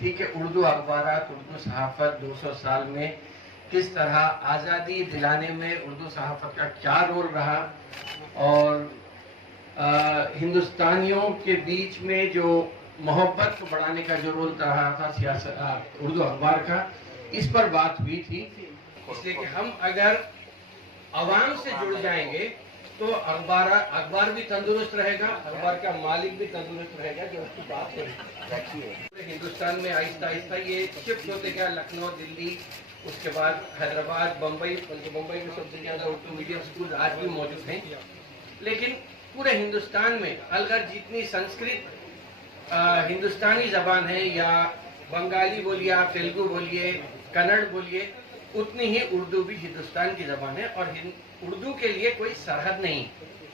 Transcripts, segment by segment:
تھی کہ اردو اخبارات، اردو صحافت 200 سال میں کس طرح آزادی دلانے میں اردو صحافت کا کیا رول رہا، اور ہندوستانیوں کے بیچ میں جو محبت کو بڑھانے کا جو رول رہا تھا سیاست اردو اخبار کا، اس پر بات ہوئی تھی. اس لیے کہ ہم اگر عوام سے جڑ جائیں گے تو اخبار بھی تندرست رہے گا، اخبار کا مالک بھی تندرست رہے گا. جو اس کی بات ہے پورے ہندوستان میں آہستہ آہستہ یہ شفٹ ہوتے گیا. لکھنؤ، دلی، اس کے بعد حیدرآباد، بمبئی، بلکہ بمبئی میں سب سے زیادہ اردو میڈیم اسکول آج بھی موجود ہیں. لیکن پورے ہندوستان میں اگر جتنی سنسکرت ہندوستانی زبان ہے، یا بنگالی بولیے، آپ تیلگو بولیے، کنڑ بولیے، اتنی ہی اردو بھی ہندوستان کی زبان ہے. اور اردو کے لیے کوئی سرحد نہیں.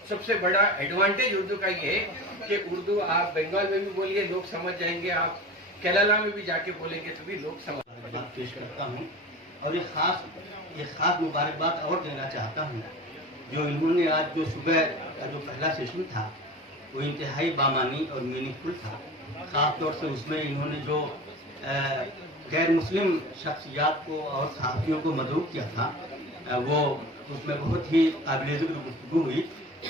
سب سے بڑا ایڈوانٹیج اردو کا یہ ہے کہ اردو آپ بنگال میں بھی بولیے لوگ سمجھ جائیں گے، آپ کیرالہ میں بھی جا کے بولیں گے تو بھی لوگ سمجھ. بات پیش کرتا ہوں اور یہ خاص مبارکباد اور دینا چاہتا ہوں جو انہوں نے آج جو صبح کا جو پہلا سیشن تھا وہ انتہائی بامانی اور میننگ فل تھا. خاص طور سے اس میں انہوں نے جو غیر مسلم شخصیات کو اور صحافیوں کو مدعو کیا تھا وہ اس میں بہت ہی قابل ذکر گفتگو ہوئی.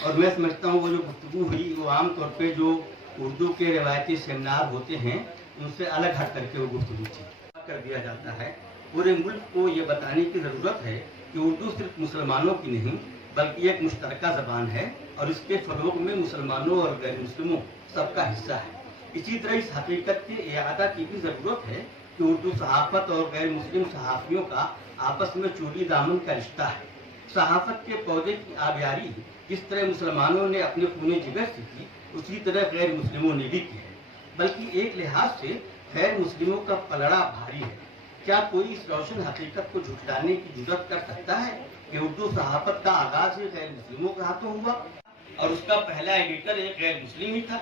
اور میں سمجھتا ہوں وہ جو گفتگو ہوئی وہ عام طور پہ جو اردو کے روایتی سیمینار ہوتے ہیں ان سے الگ ہٹ کر کے وہ گفتگو تھی کر دیا جاتا ہے. پورے ملک کو یہ بتانے کی ضرورت ہے کہ اردو صرف مسلمانوں کی نہیں بلکہ ایک مشترکہ زبان ہے اور اس کے فروغ میں مسلمانوں اور غیر مسلموں سب کا حصہ ہے. اسی طرح اس حقیقت کے اعادہ کی بھی ضرورت ہے کہ اردو صحافت اور غیر مسلم صحافیوں کا آپس میں چولی دامن کا رشتہ ہے. صحافت کے پودے کی آبیاری جس طرح مسلمانوں نے اپنے خون جگر سے کی اسی طرح غیر مسلموں نے بھی کی ہے. بلکہ ایک لحاظ سے غیر مسلموں کا پلڑا بھاری ہے. کیا کوئی اس روشن حقیقت کو جھٹلانے کی جرات کر سکتا ہے کہ اردو صحافت کا آغاز ہی غیر مسلموں کے ہاتھوں ہوا اور اس کا پہلا ایڈیٹر ایک غیر مسلم ہی تھا؟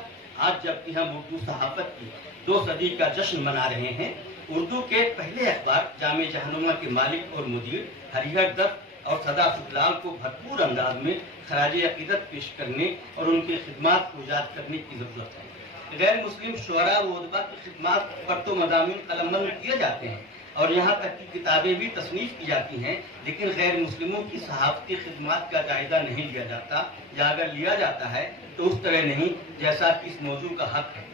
آج جبکہ ہم اردو صحافت کی 2 صدی کا جشن منا رہے ہیں، اردو کے پہلے اخبار جامع جہنما کے مالک اور مدیر ہریہر دت اور سدا سکلال کو بھرپور انداز میں خراج عقیدت پیش کرنے اور ان کی خدمات کو یاد کرنے کی ضرورت ہے. غیر مسلم شعراء و ادبا کی خدمات پر تو مضامین قلم بند کیے جاتے ہیں اور یہاں تک کہ کتابیں بھی تصنیف کی جاتی ہیں، لیکن غیر مسلموں کی صحافتی خدمات کا جائزہ نہیں لیا جاتا، یا اگر لیا جاتا ہے تو اس طرح نہیں جیسا کہ اس موضوع کا حق ہے.